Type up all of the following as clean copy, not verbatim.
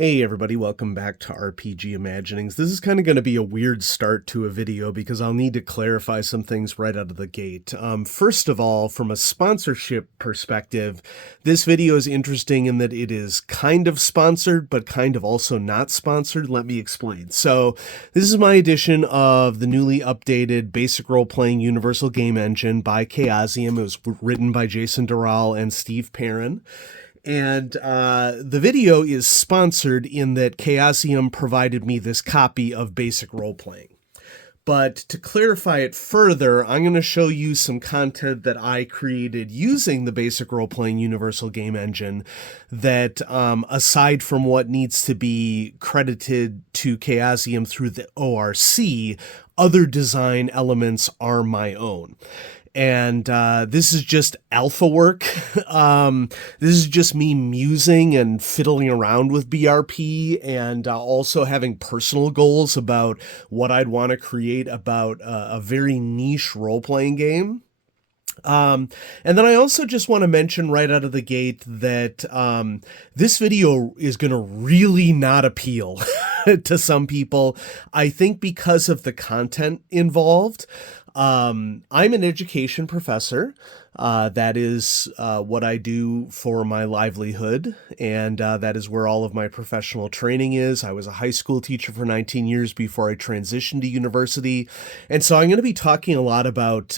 Hey everybody, welcome back to RPG Imaginings. This is kind of going to be a weird start to a video because I'll need to clarify some things right out of the gate. First of all, from a sponsorship perspective, this video is interesting in that it is kind of sponsored, but kind of also not sponsored. Let me explain. So this is my edition of the newly updated Basic Role-Playing Universal Game Engine by Chaosium. It was written by Jason Doral and Steve Perrin. And the video is sponsored in that Chaosium provided me this copy of Basic Role-Playing. But to clarify it further, I'm going to show you some content that I created using the Basic Role-Playing Universal Game Engine that, aside from what needs to be credited to Chaosium through the ORC, other design elements are my own. And this is just alpha work. This is just me musing and fiddling around with BRP and also having personal goals about what I'd want to create about a very niche role-playing game. And then I also just want to mention right out of the gate that this video is going to really not appeal to some people, I think because of the content involved. I'm an education professor. That is what I do for my livelihood, and that is where all of my professional training is. I was a high school teacher for 19 years before I transitioned to university, and so I'm going to be talking a lot about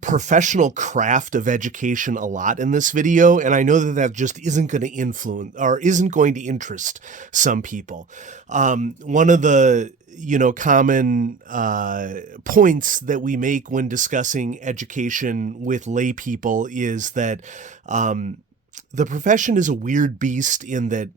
professional craft of education a lot in this video, and I know that that just isn't going to influence or isn't going to interest some people. One of the common points that we make when discussing education with lay people is that the profession is a weird beast in that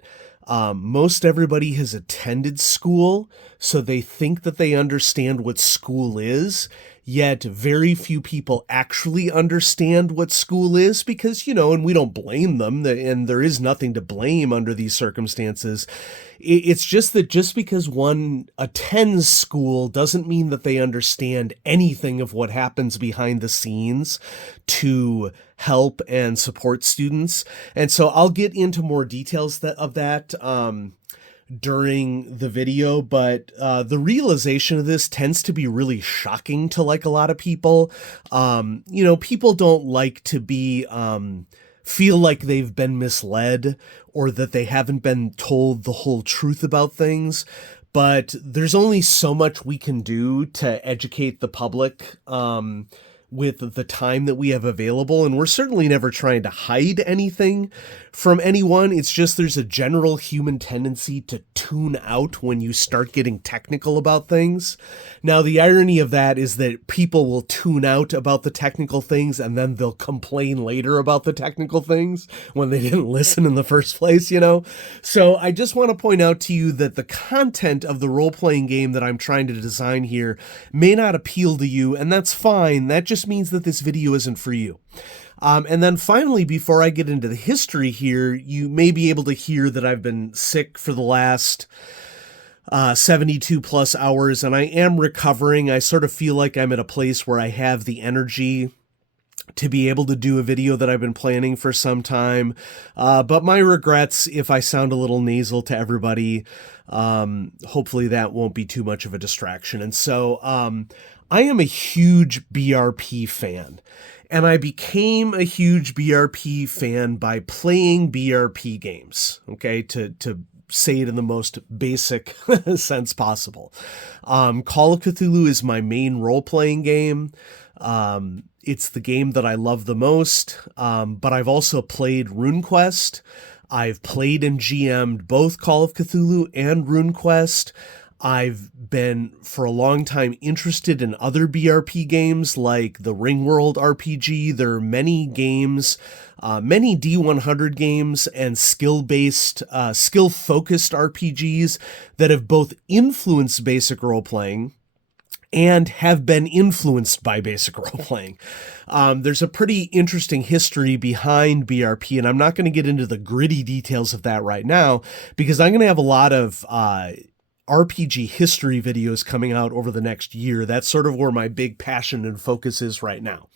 most everybody has attended school, so they think that they understand what school is. Yet very few people actually understand what school is because, and we don't blame them, and there is nothing to blame under these circumstances. It's just that just because one attends school doesn't mean that they understand anything of what happens behind the scenes to help and support students. And so I'll get into more details of that during the video, but the realization of this tends to be really shocking to a lot of people. People don't like to be feel like they've been misled or that they haven't been told the whole truth about things. But there's only so much we can do to educate the public with the time that we have available, and we're certainly never trying to hide anything from anyone. It's just there's a general human tendency to tune out when you start getting technical about things. Now, the irony of that is that people will tune out about the technical things and then they'll complain later about the technical things when they didn't listen in the first place, So I just want to point out to you that the content of the role-playing game that I'm trying to design here may not appeal to you, and that's fine. That just means that this video isn't for you. And then finally, before I get into the history here, you may be able to hear that I've been sick for the last 72 plus hours, and I am recovering. I sort of feel like I'm at a place where I have the energy to be able to do a video that I've been planning for some time. But my regrets if I sound a little nasal to everybody. Hopefully that won't be too much of a distraction. And so I am a huge BRP fan. And I became a huge BRP fan by playing BRP games, okay, to say it in the most basic sense possible. Call of Cthulhu is my main role-playing game. It's the game that I love the most, but I've also played RuneQuest. I've played and GM'd both Call of Cthulhu and RuneQuest. I've been, for a long time, interested in other BRP games like the Ringworld RPG. There are many games, many D100 games and skill-based, skill-focused RPGs that have both influenced basic role-playing and have been influenced by basic role-playing. There's a pretty interesting history behind BRP, and I'm not going to get into the gritty details of that right now because I'm going to have a lot of RPG history videos coming out over the next year. That's sort of where my big passion and focus is right now.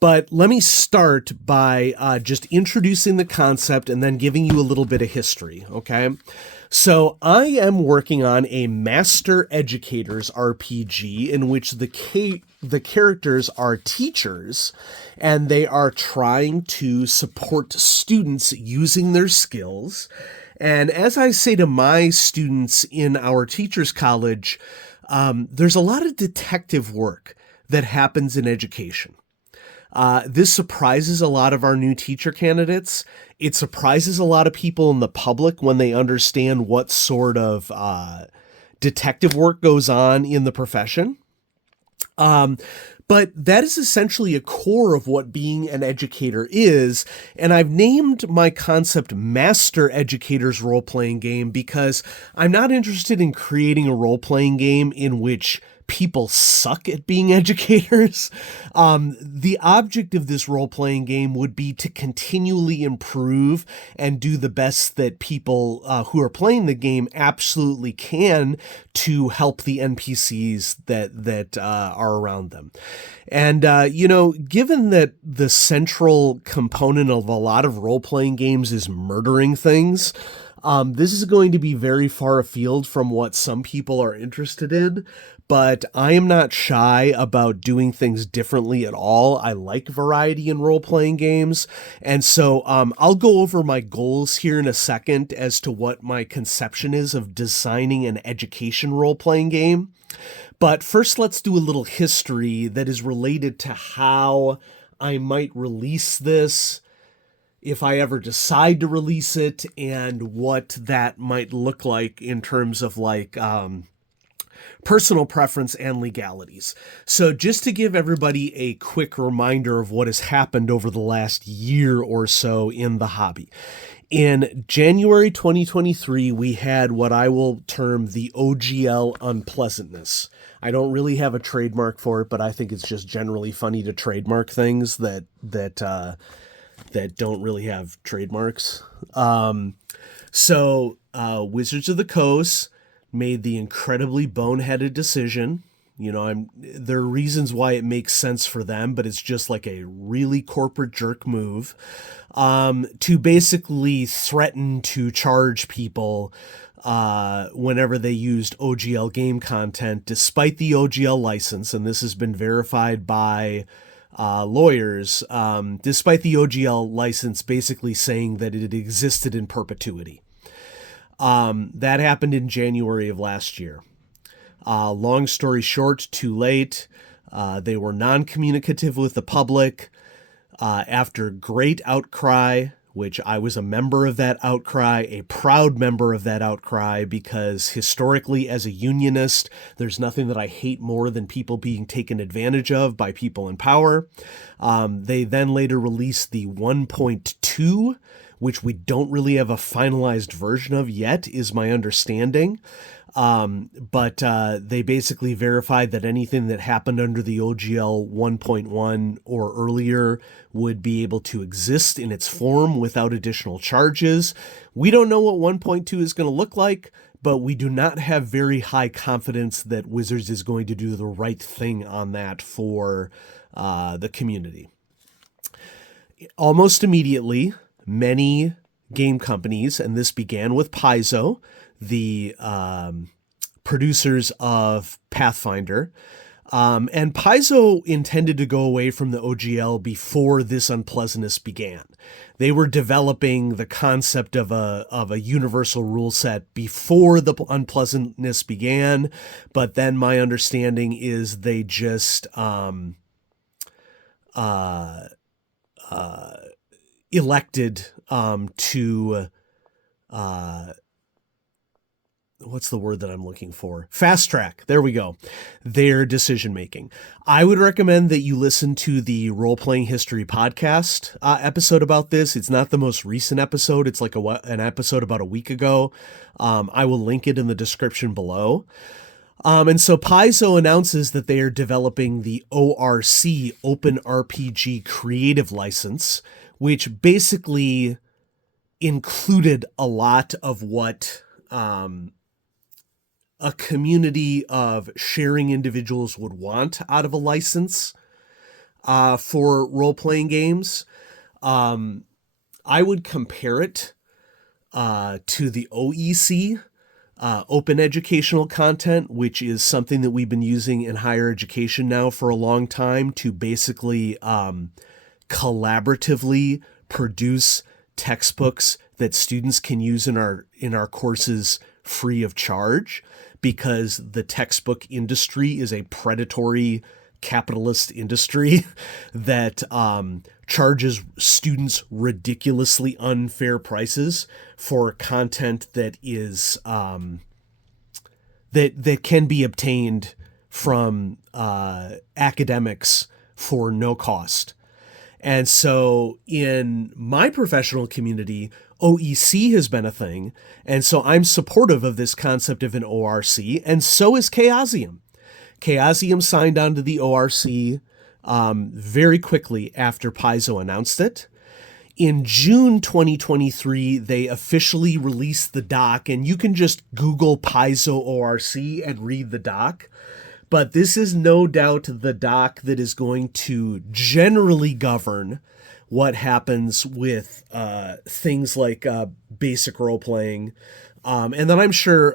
But let me start by just introducing the concept and then giving you a little bit of history, okay? So I am working on a Master Educators RPG in which the characters are teachers, and they are trying to support students using their skills. And as I say to my students in our teachers college, there's a lot of detective work that happens in education. This surprises a lot of our new teacher candidates. It surprises a lot of people in the public when they understand what sort of detective work goes on in the profession. But that is essentially a core of what being an educator is. And I've named my concept Master Educators Role-Playing Game because I'm not interested in creating a role-playing game in which people suck at being educators. The object of this role-playing game would be to continually improve and do the best that people who are playing the game absolutely can to help the NPCs that are around them. And, given that the central component of a lot of role-playing games is murdering things, this is going to be very far afield from what some people are interested in, but I am not shy about doing things differently at all. I like variety in role-playing games, and so I'll go over my goals here in a second as to what my conception is of designing an education role-playing game. But first, let's do a little history that is related to how I might release this, if I ever decide to release it, and what that might look like in terms of personal preference and legalities. So just to give everybody a quick reminder of what has happened over the last year or so in the hobby. In January 2023, we had what I will term the OGL unpleasantness. I don't really have a trademark for it, but I think it's just generally funny to trademark things that don't really have trademarks. So Wizards of the Coast made the incredibly boneheaded decision. There are reasons why it makes sense for them, but it's just like a really corporate jerk move, to basically threaten to charge people whenever they used OGL game content, despite the OGL license. And this has been verified by lawyers, despite the OGL license basically saying that it existed in perpetuity. That happened in January of last year. Long story short, too late. They were non-communicative with the public. After great outcry, which I was a member of that outcry, a proud member of that outcry, because historically as a unionist, there's nothing that I hate more than people being taken advantage of by people in power. They then later released the 1.2, which we don't really have a finalized version of yet, is my understanding. But they basically verified that anything that happened under the OGL 1.1 or earlier would be able to exist in its form without additional charges. We don't know what 1.2 is going to look like, but we do not have very high confidence that Wizards is going to do the right thing on that for the community. Almost immediately, many game companies, and this began with Paizo, the producers of Pathfinder. And Paizo intended to go away from the OGL before this unpleasantness began. They were developing the concept of a universal rule set before the unpleasantness began, but then my understanding is they just elected to what's the word that I'm looking for? Fast track. There we go. Their decision making. I would recommend that you listen to the Role Playing History podcast episode about this. It's not the most recent episode. It's like an episode about a week ago. I will link it in the description below. And so Paizo announces that they are developing the ORC, Open RPG Creative License, which basically included a lot of what a community of sharing individuals would want out of a license. for role-playing games. I would compare it to the OEC, Open Educational Content, which is something that we've been using in higher education now for a long time to basically collaboratively produce textbooks that students can use in our courses free of charge, because the textbook industry is a predatory capitalist industry that charges students ridiculously unfair prices for content that is that can be obtained from academics for no cost. And so in my professional community, OEC has been a thing. And so I'm supportive of this concept of an ORC, and so is Chaosium. Chaosium signed on to the ORC very quickly after Paizo announced it. In June 2023, they officially released the doc, and you can just Google Paizo ORC and read the doc. But this is no doubt the doc that is going to generally govern what happens with things like basic role-playing. And then I'm sure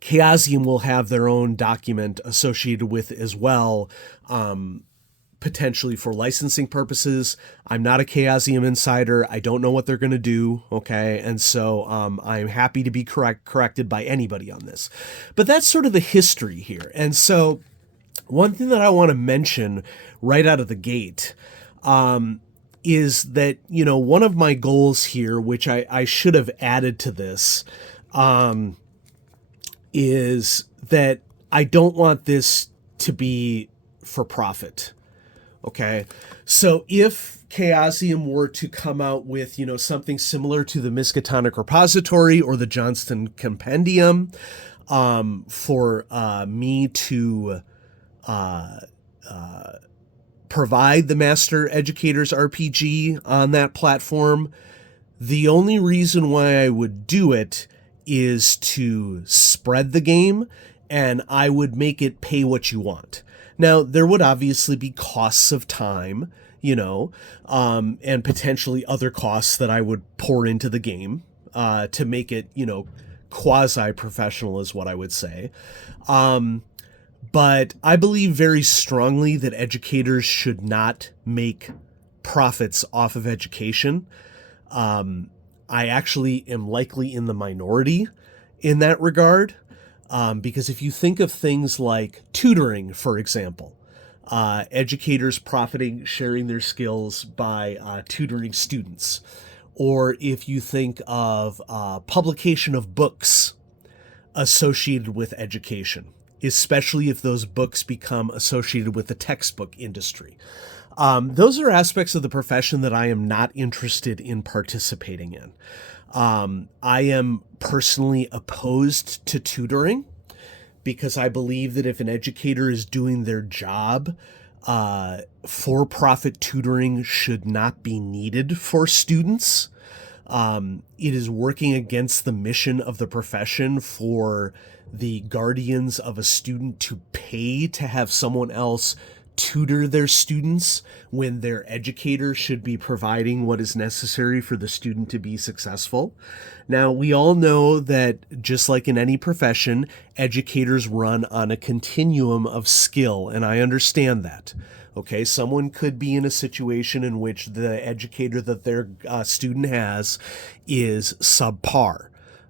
Chaosium will have their own document associated with as well, potentially for licensing purposes. I'm not a Chaosium insider. I don't know what they're going to do, okay? And so I'm happy to be corrected by anybody on this. But that's sort of the history here. And so one thing that I want to mention right out of the gate is that, one of my goals here, which I should have added to this, is that I don't want this to be for profit. Okay, so if Chaosium were to come out with, something similar to the Miskatonic Repository or the Johnston Compendium, for me to provide the Master Educators RPG on that platform, the only reason why I would do it is to spread the game, and I would make it pay what you want. Now, there would obviously be costs of time, and potentially other costs that I would pour into the game to make it, quasi-professional is what I would say. But I believe very strongly that educators should not make profits off of education. I actually am likely in the minority in that regard. Because if you think of things like tutoring, for example, educators profiting, sharing their skills by tutoring students, or if you think of publication of books associated with education, especially if those books become associated with the textbook industry. Those are aspects of the profession that I am not interested in participating in. I am personally opposed to tutoring because I believe that if an educator is doing their job, for-profit tutoring should not be needed for students. It is working against the mission of the profession for the guardians of a student to pay to have someone else tutor their students when their educator should be providing what is necessary for the student to be successful. Now, we all know that just like in any profession, educators run on a continuum of skill, and I understand that. Okay, someone could be in a situation in which the educator that their student has is subpar.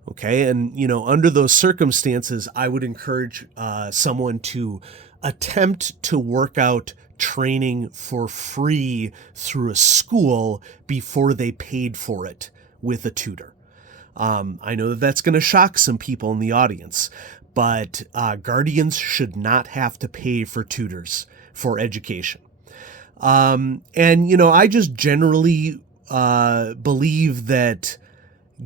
Okay, and under those circumstances, I would encourage someone to attempt to work out training for free through a school before they paid for it with a tutor. I know that that's going to shock some people in the audience, but guardians should not have to pay for tutors for education. And, I just generally believe that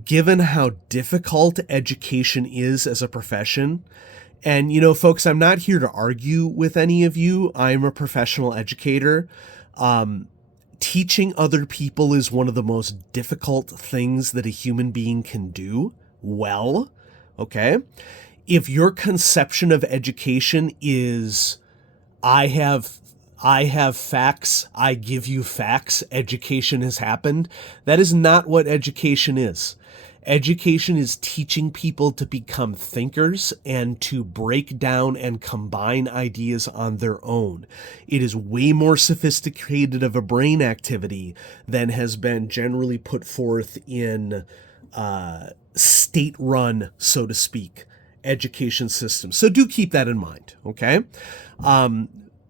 given how difficult education is as a profession, and, folks, I'm not here to argue with any of you. I'm a professional educator. Teaching other people is one of the most difficult things that a human being can do well, okay? If your conception of education is, I have I have facts, I give you facts, education has happened. That is not what education is. Education is teaching people to become thinkers and to break down and combine ideas on their own. It is way more sophisticated of a brain activity than has been generally put forth in state-run, so to speak, education systems. So do keep that in mind, okay?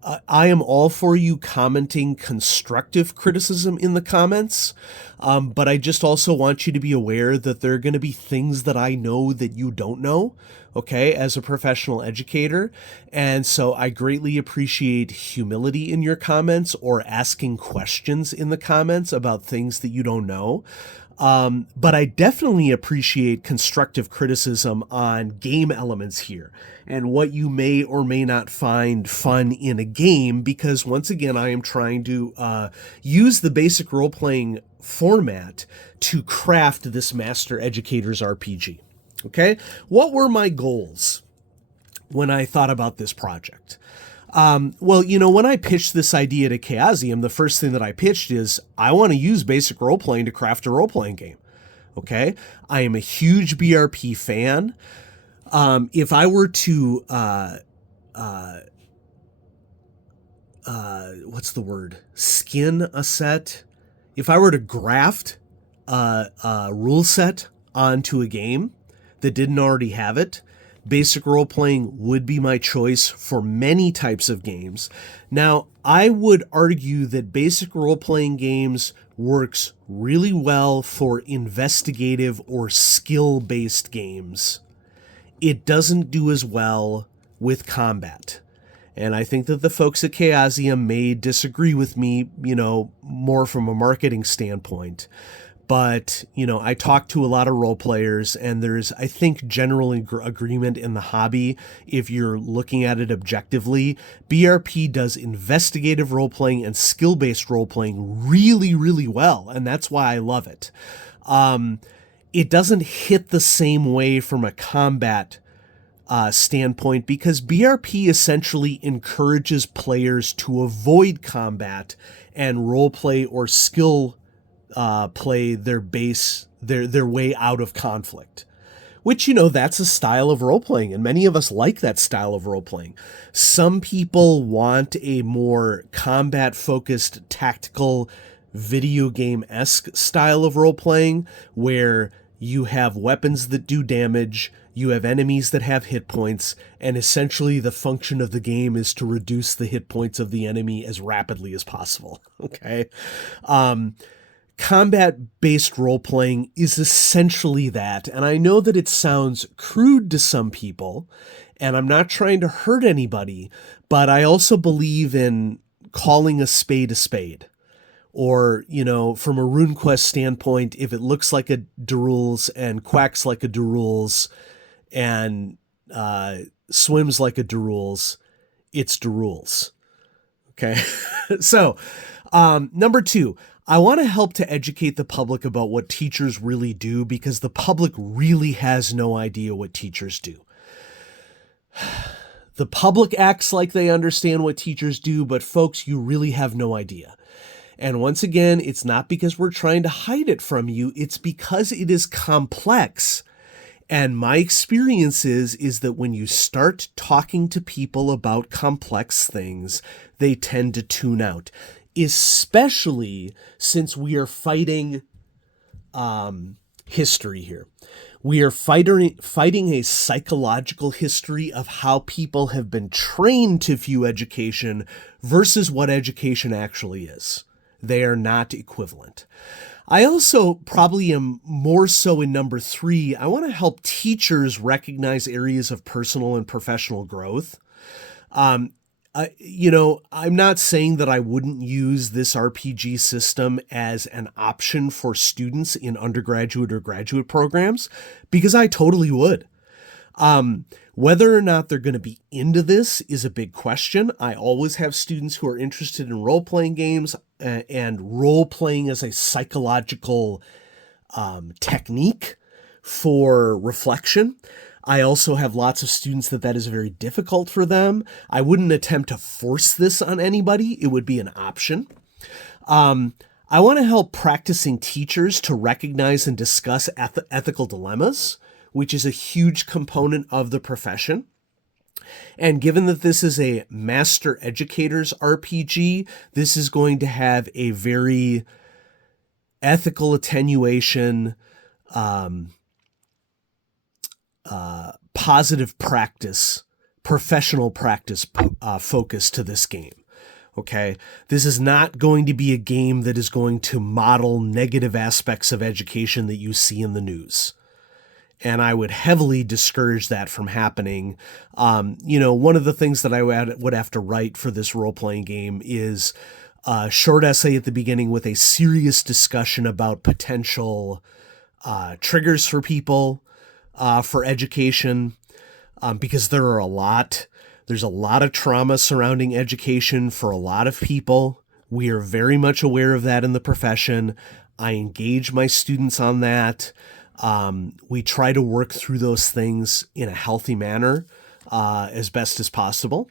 I am all for you commenting constructive criticism in the comments, but I just also want you to be aware that there are going to be things that I know that you don't know, okay, as a professional educator. And so I greatly appreciate humility in your comments or asking questions in the comments about things that you don't know. But I definitely appreciate constructive criticism on game elements here and what you may or may not find fun in a game, because once again, I am trying to use the basic role-playing format to craft this Master Educator's RPG. Okay? What were my goals when I thought about this project? Well, when I pitched this idea to Chaosium, the first thing that I pitched is I want to use basic role-playing to craft a role-playing game. Okay? I am a huge BRP fan. If I were to, what's the word? Skin a set. If I were to graft a rule set onto a game that didn't already have it, basic role-playing would be my choice for many types of games. Now, I would argue that basic role-playing games works really well for investigative or skill-based games. It doesn't do as well with combat. And I think that the folks at Chaosium may disagree with me, more from a marketing standpoint. But, I talk to a lot of role players, and there's, I think, general agreement in the hobby. If you're looking at it objectively, BRP does investigative role-playing and skill-based role-playing really, really well, and that's why I love it. It doesn't hit the same way from a combat standpoint, because BRP essentially encourages players to avoid combat and role-play or skill play their way out of conflict, which, that's a style of role-playing, and many of us like that style of role-playing. Some people want a more combat-focused, tactical, video game-esque style of role-playing, where you have weapons that do damage, you have enemies that have hit points, and essentially the function of the game is to reduce the hit points of the enemy as rapidly as possible, okay? Combat-based role-playing is essentially that, and I know that it sounds crude to some people, and I'm not trying to hurt anybody, but I also believe in calling a spade, or, from a RuneQuest standpoint, if it looks like a Durules and quacks like a Durules and swims like a Durules, it's Durules, okay? So, number 2, I want to help to educate the public about what teachers really do, because the public really has no idea what teachers do. The public acts like they understand what teachers do, but folks, you really have no idea. And once again, it's not because we're trying to hide it from you, it's because it is complex. And my experience is that when you start talking to people about complex things, they tend to tune out. Especially since we are fighting history here. We are fighting a psychological history of how people have been trained to view education versus what education actually is. They are not equivalent. I also probably am more so in number 3. I want to help teachers recognize areas of personal and professional growth. I'm not saying that I wouldn't use this RPG system as an option for students in undergraduate or graduate programs, because I totally would. Whether or not they're going to be into this is a big question. I always have students who are interested in role-playing games and role-playing as a psychological technique for reflection. I also have lots of students that is very difficult for them. I wouldn't attempt to force this on anybody. It would be an option. I want to help practicing teachers to recognize and discuss ethical dilemmas, which is a huge component of the profession. And given that this is a master educator's RPG, this is going to have a very ethical attenuation, positive practice, professional practice focus to this game. Okay, this is not going to be a game that is going to model negative aspects of education that you see in the news. And I would heavily discourage that from happening. One of the things that I would have to write for this role-playing game is a short essay at the beginning with a serious discussion about potential triggers for people for education, because there are a lot. There's a lot of trauma surrounding education for a lot of people. We are very much aware of that in the profession. I engage my students on that. We try to work through those things in a healthy manner as best as possible.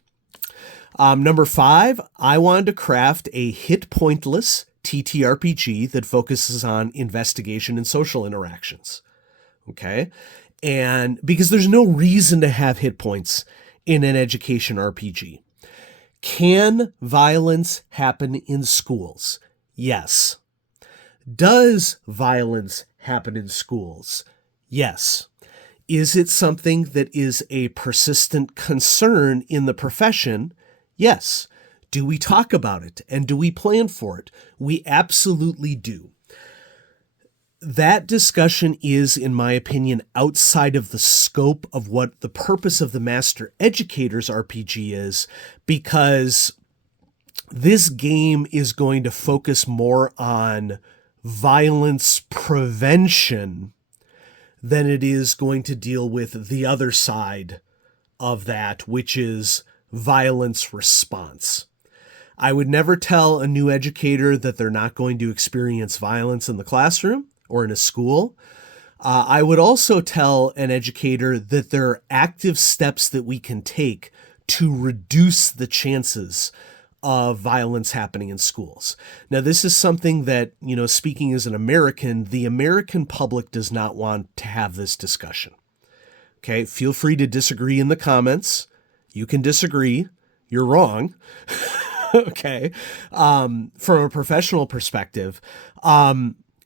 Number 5, I wanted to craft a hit pointless TTRPG that focuses on investigation and social interactions. Okay? And because there's no reason to have hit points in an education RPG. Can violence happen in schools? Yes. Does violence happen in schools? Yes. Is it something that is a persistent concern in the profession? Yes. Do we talk about it and do we plan for it? We absolutely do. That discussion is, in my opinion, outside of the scope of what the purpose of the Master Educator's RPG is, because this game is going to focus more on violence prevention than it is going to deal with the other side of that, which is violence response. I would never tell a new educator that they're not going to experience violence in the classroom or in a school. I would also tell an educator that there are active steps that we can take to reduce the chances of violence happening in schools. Now, this is something that, speaking as an American, the American public does not want to have this discussion. Okay, feel free to disagree in the comments. You can disagree. You're wrong. Okay. From a professional perspective,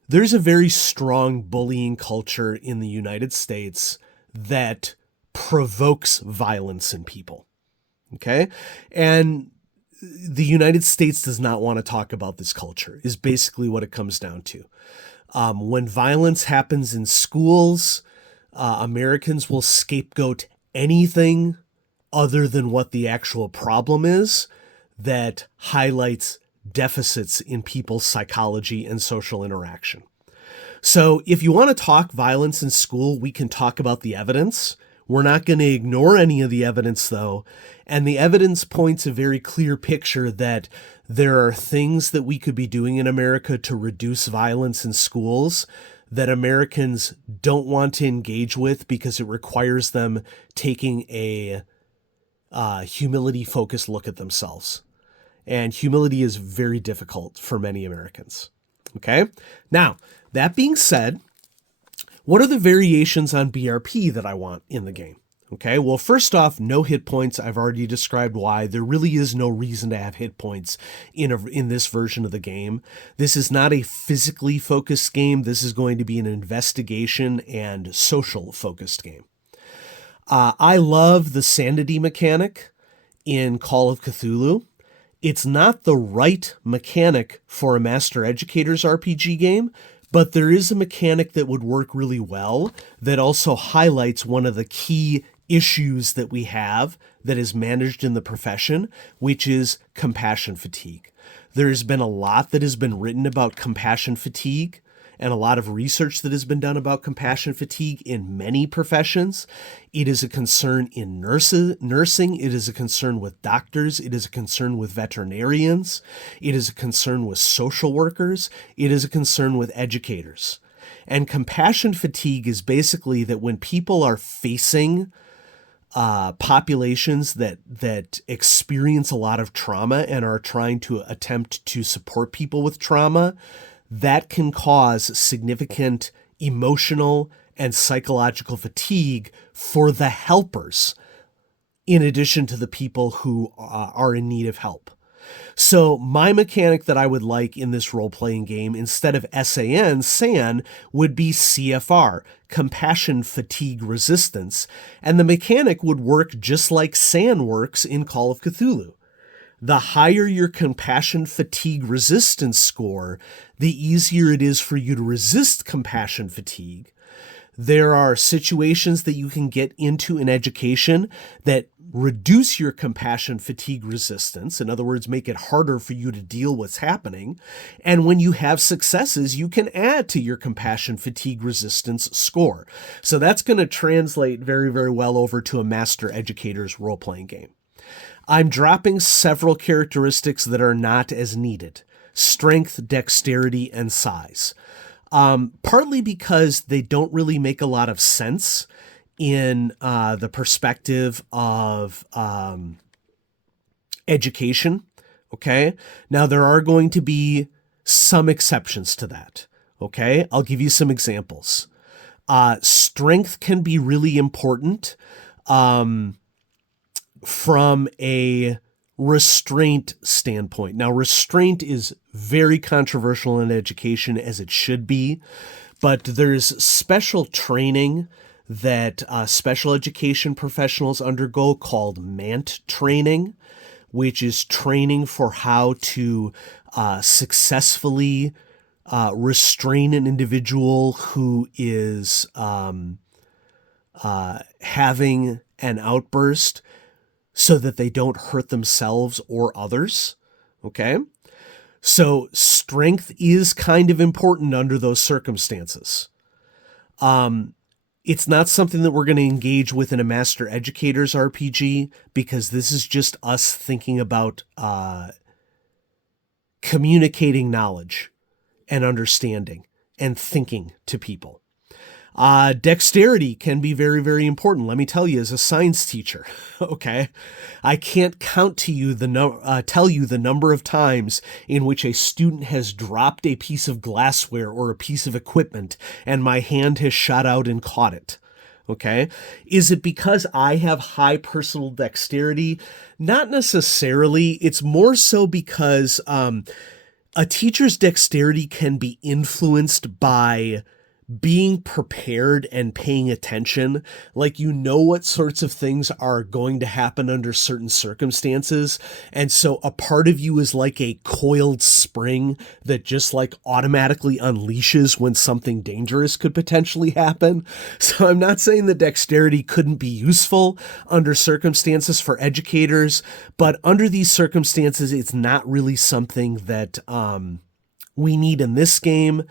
there's a very strong bullying culture in the United States that provokes violence in people. Okay. And the United States does not want to talk about this culture, is basically what it comes down to. When violence happens in schools, Americans will scapegoat anything other than what the actual problem is that highlights deficits in people's psychology and social interaction. So if you want to talk violence in school, we can talk about the evidence. We're not going to ignore any of the evidence, though. And the evidence points a very clear picture that there are things that we could be doing in America to reduce violence in schools that Americans don't want to engage with because it requires them taking a humility-focused look at themselves. And humility is very difficult for many Americans. Okay? Now, that being said, what are the variations on BRP that I want in the game? Okay, well, first off, no hit points. I've already described why. There really is no reason to have hit points in this version of the game. This is not a physically focused game. This is going to be an investigation and social focused game. I love the sanity mechanic in Call of Cthulhu. It's not the right mechanic for a Master Educator's RPG game, but there is a mechanic that would work really well that also highlights one of the key issues that we have that is managed in the profession, which is compassion fatigue. There's been a lot that has been written about compassion fatigue and a lot of research that has been done about compassion fatigue in many professions. It is a concern in nursing. It is a concern with doctors. It is a concern with veterinarians. It is a concern with social workers. It is a concern with educators. And compassion fatigue is basically that when people are facing populations that experience a lot of trauma and are trying to attempt to support people with trauma, that can cause significant emotional and psychological fatigue for the helpers, in addition to the people who are in need of help. So my mechanic that I would like in this role-playing game, instead of SAN would be CFR, Compassion Fatigue Resistance, and the mechanic would work just like SAN works in Call of Cthulhu. The higher your compassion fatigue resistance score, the easier it is for you to resist compassion fatigue. There are situations that you can get into in education that reduce your compassion fatigue resistance. In other words, make it harder for you to deal with what's happening. And when you have successes, you can add to your compassion fatigue resistance score. So that's going to translate very, very well over to a master educator's role-playing game. I'm dropping several characteristics that are not as needed: strength, dexterity, and size. Partly because they don't really make a lot of sense in the perspective of education, okay? Now, there are going to be some exceptions to that, okay? I'll give you some examples. Strength can be really important from a restraint standpoint. Now, restraint is very controversial in education, as it should be, but there's special training that special education professionals undergo called MANT training, which is training for how to successfully restrain an individual who is having an outburst so that they don't hurt themselves or others, okay? So strength is kind of important under those circumstances. It's not something that we're going to engage with in a Master Educator's RPG, because this is just us thinking about communicating knowledge and understanding and thinking to people. Dexterity can be very, very important. Let me tell you, as a science teacher, okay, I can't count to you tell you the number of times in which a student has dropped a piece of glassware or a piece of equipment and my hand has shot out and caught it. Okay. Is it because I have high personal dexterity? Not necessarily. It's more so because a teacher's dexterity can be influenced by being prepared and paying attention. Like, you know what sorts of things are going to happen under certain circumstances. And so a part of you is like a coiled spring that just like automatically unleashes when something dangerous could potentially happen. So I'm not saying that dexterity couldn't be useful under circumstances for educators, but under these circumstances, it's not really something that we need in this game.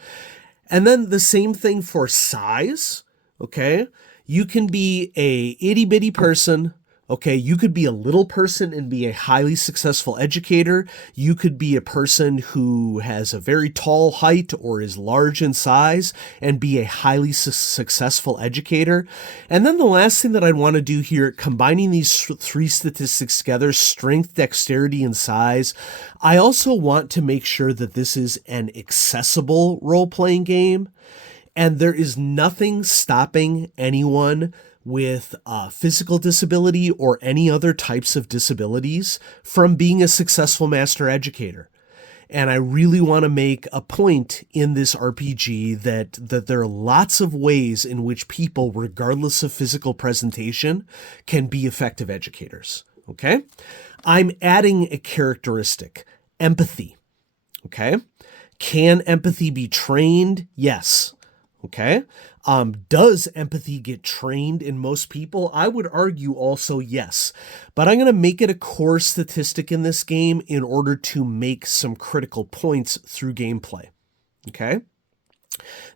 And then the same thing for size, okay? You can be a itty-bitty person, okay? You could be a little person and be a highly successful educator. You could be a person who has a very tall height or is large in size and be a highly successful educator. And then the last thing that I'd want to do here, combining these three statistics together, strength, dexterity, and size, I also want to make sure that this is an accessible role-playing game, and there is nothing stopping anyone with physical disability or any other types of disabilities from being a successful master educator. And I really want to make a point in this RPG that there are lots of ways in which people, regardless of physical presentation, can be effective educators. Okay? I'm adding a characteristic: empathy. Okay? Can empathy be trained? Yes. Okay? Does empathy get trained in most people? I would argue also yes. But I'm going to make it a core statistic in this game in order to make some critical points through gameplay. Okay?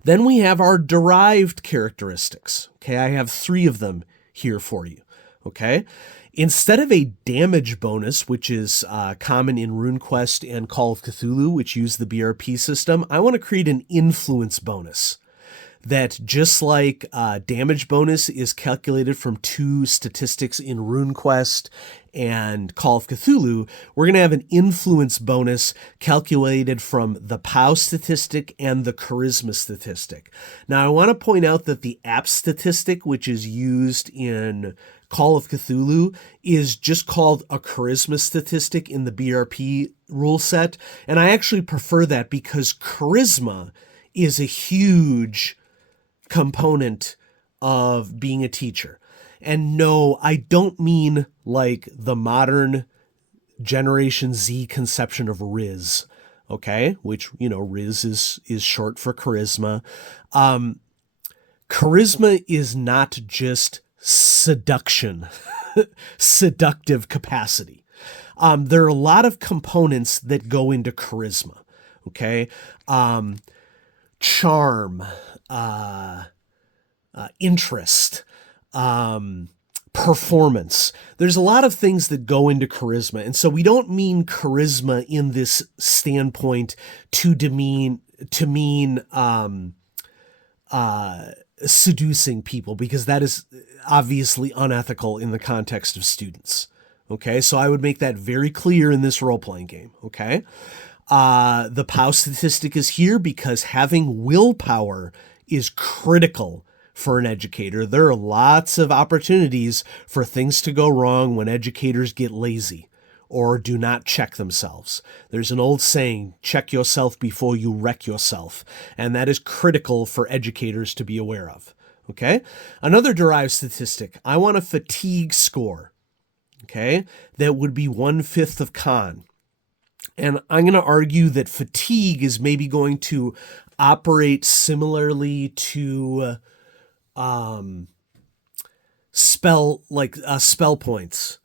Then we have our derived characteristics. Okay? I have 3 of them here for you. Okay? Instead of a damage bonus, which is common in RuneQuest and Call of Cthulhu, which use the BRP system, I want to create an influence bonus. that just like damage bonus is calculated from 2 statistics in RuneQuest and Call of Cthulhu, we're going to have an influence bonus calculated from the POW statistic and the charisma statistic. Now, I want to point out that the app statistic, which is used in Call of Cthulhu, is just called a charisma statistic in the BRP rule set. And I actually prefer that because charisma is a huge component of being a teacher. And no, I don't mean like the modern Generation Z conception of Riz, okay? Which, Riz is short for charisma. Charisma is not just seduction, seductive capacity. There are a lot of components that go into charisma, okay? Charm, interest, performance. There's a lot of things that go into charisma. And so we don't mean charisma in this standpoint to mean seducing people, because that is obviously unethical in the context of students. Okay, so I would make that very clear in this role-playing game. Okay, the POW statistic is here because having willpower is critical for an educator. There are lots of opportunities for things to go wrong when educators get lazy or do not check themselves. There's an old saying, check yourself before you wreck yourself. And that is critical for educators to be aware of. Okay? Another derived statistic, I want a fatigue score. Okay? That would be 1/5 of con. And I'm going to argue that fatigue is maybe going to operate similarly to spell points.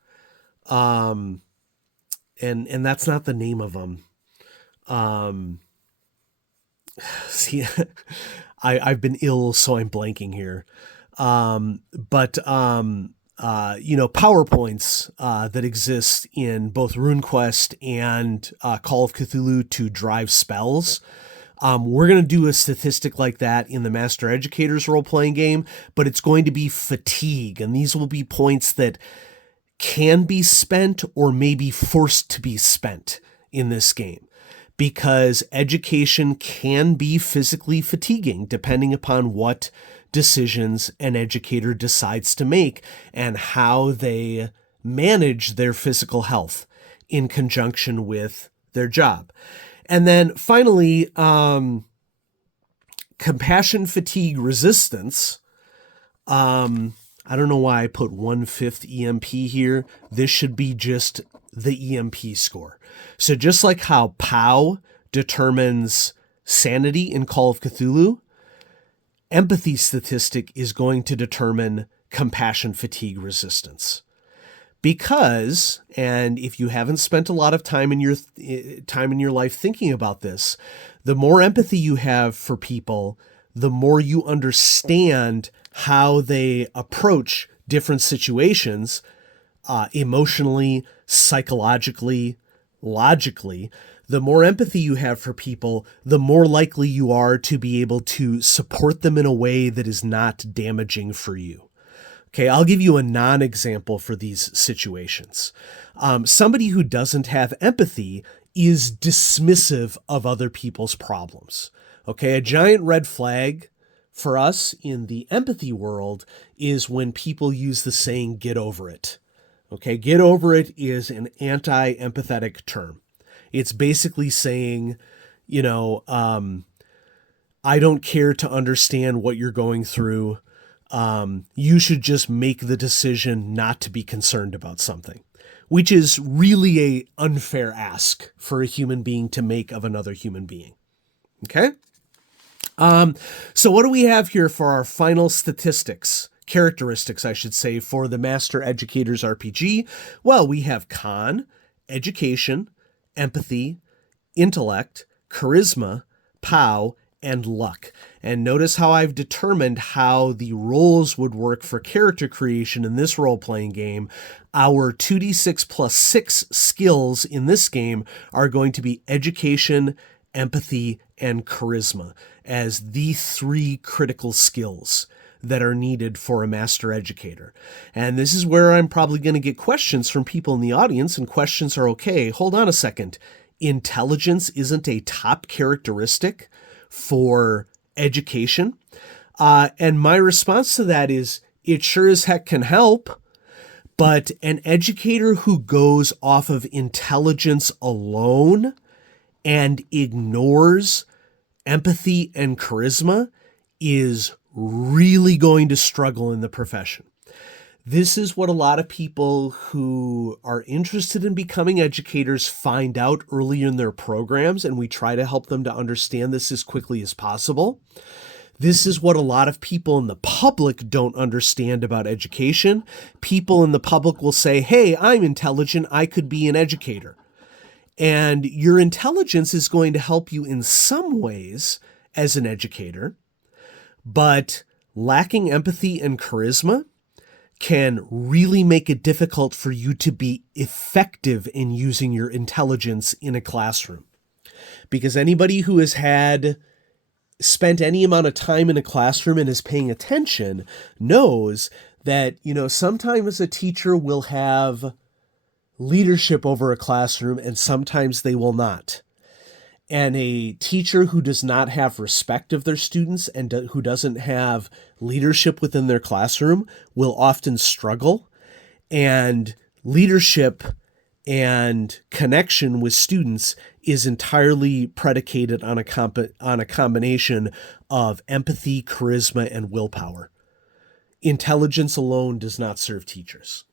And that's not the name of them. See, I've been ill, so I'm blanking here. PowerPoints that exist in both RuneQuest and Call of Cthulhu to drive spells. We're going to do a statistic like that in the Master Educator's role-playing game, but it's going to be fatigue. And these will be points that can be spent or may be forced to be spent in this game, because education can be physically fatiguing depending upon what decisions an educator decides to make and how they manage their physical health in conjunction with their job. And then finally, compassion fatigue resistance. I don't know why I put 1/5 EMP here. This should be just the EMP score. So just like how POW determines sanity in Call of Cthulhu, empathy statistic is going to determine compassion fatigue resistance. Because, and if you haven't spent a lot of time in your life thinking about this, the more empathy you have for people, the more you understand how they approach different situations, emotionally, psychologically, logically. The more empathy you have for people, the more likely you are to be able to support them in a way that is not damaging for you. Okay, I'll give you a non-example for these situations. Somebody who doesn't have empathy is dismissive of other people's problems. Okay, a giant red flag for us in the empathy world is when people use the saying, get over it. Okay, get over it is an anti-empathetic term. It's basically saying, I don't care to understand what you're going through. You should just make the decision not to be concerned about something, which is really a unfair ask for a human being to make of another human being. Okay? So what do we have here for our final characteristics, I should say, for the Master Educator's RPG? Well, we have con, education, empathy, intellect, charisma, POW, and luck. And notice how I've determined how the roles would work for character creation in this role-playing game. Our 2d6 plus 6 skills in this game are going to be education, empathy, and charisma as the 3 critical skills that are needed for a master educator. And this is where I'm probably going to get questions from people in the audience, and questions are okay. Hold on a second. Intelligence isn't a top characteristic for education? And my response to that is, it sure as heck can help, but an educator who goes off of intelligence alone and ignores empathy and charisma is really going to struggle in the profession. This is what a lot of people who are interested in becoming educators find out early in their programs, and we try to help them to understand this as quickly as possible. This is what a lot of people in the public don't understand about education. People in the public will say, hey, I'm intelligent, I could be an educator. And your intelligence is going to help you in some ways as an educator, but lacking empathy and charisma can really make it difficult for you to be effective in using your intelligence in a classroom. Because anybody who has spent any amount of time in a classroom and is paying attention knows that, sometimes a teacher will have leadership over a classroom and sometimes they will not. And a teacher who does not have respect of their students and who doesn't have leadership within their classroom will often struggle. And leadership and connection with students is entirely predicated on a combination of empathy, charisma, and willpower. Intelligence alone does not serve teachers.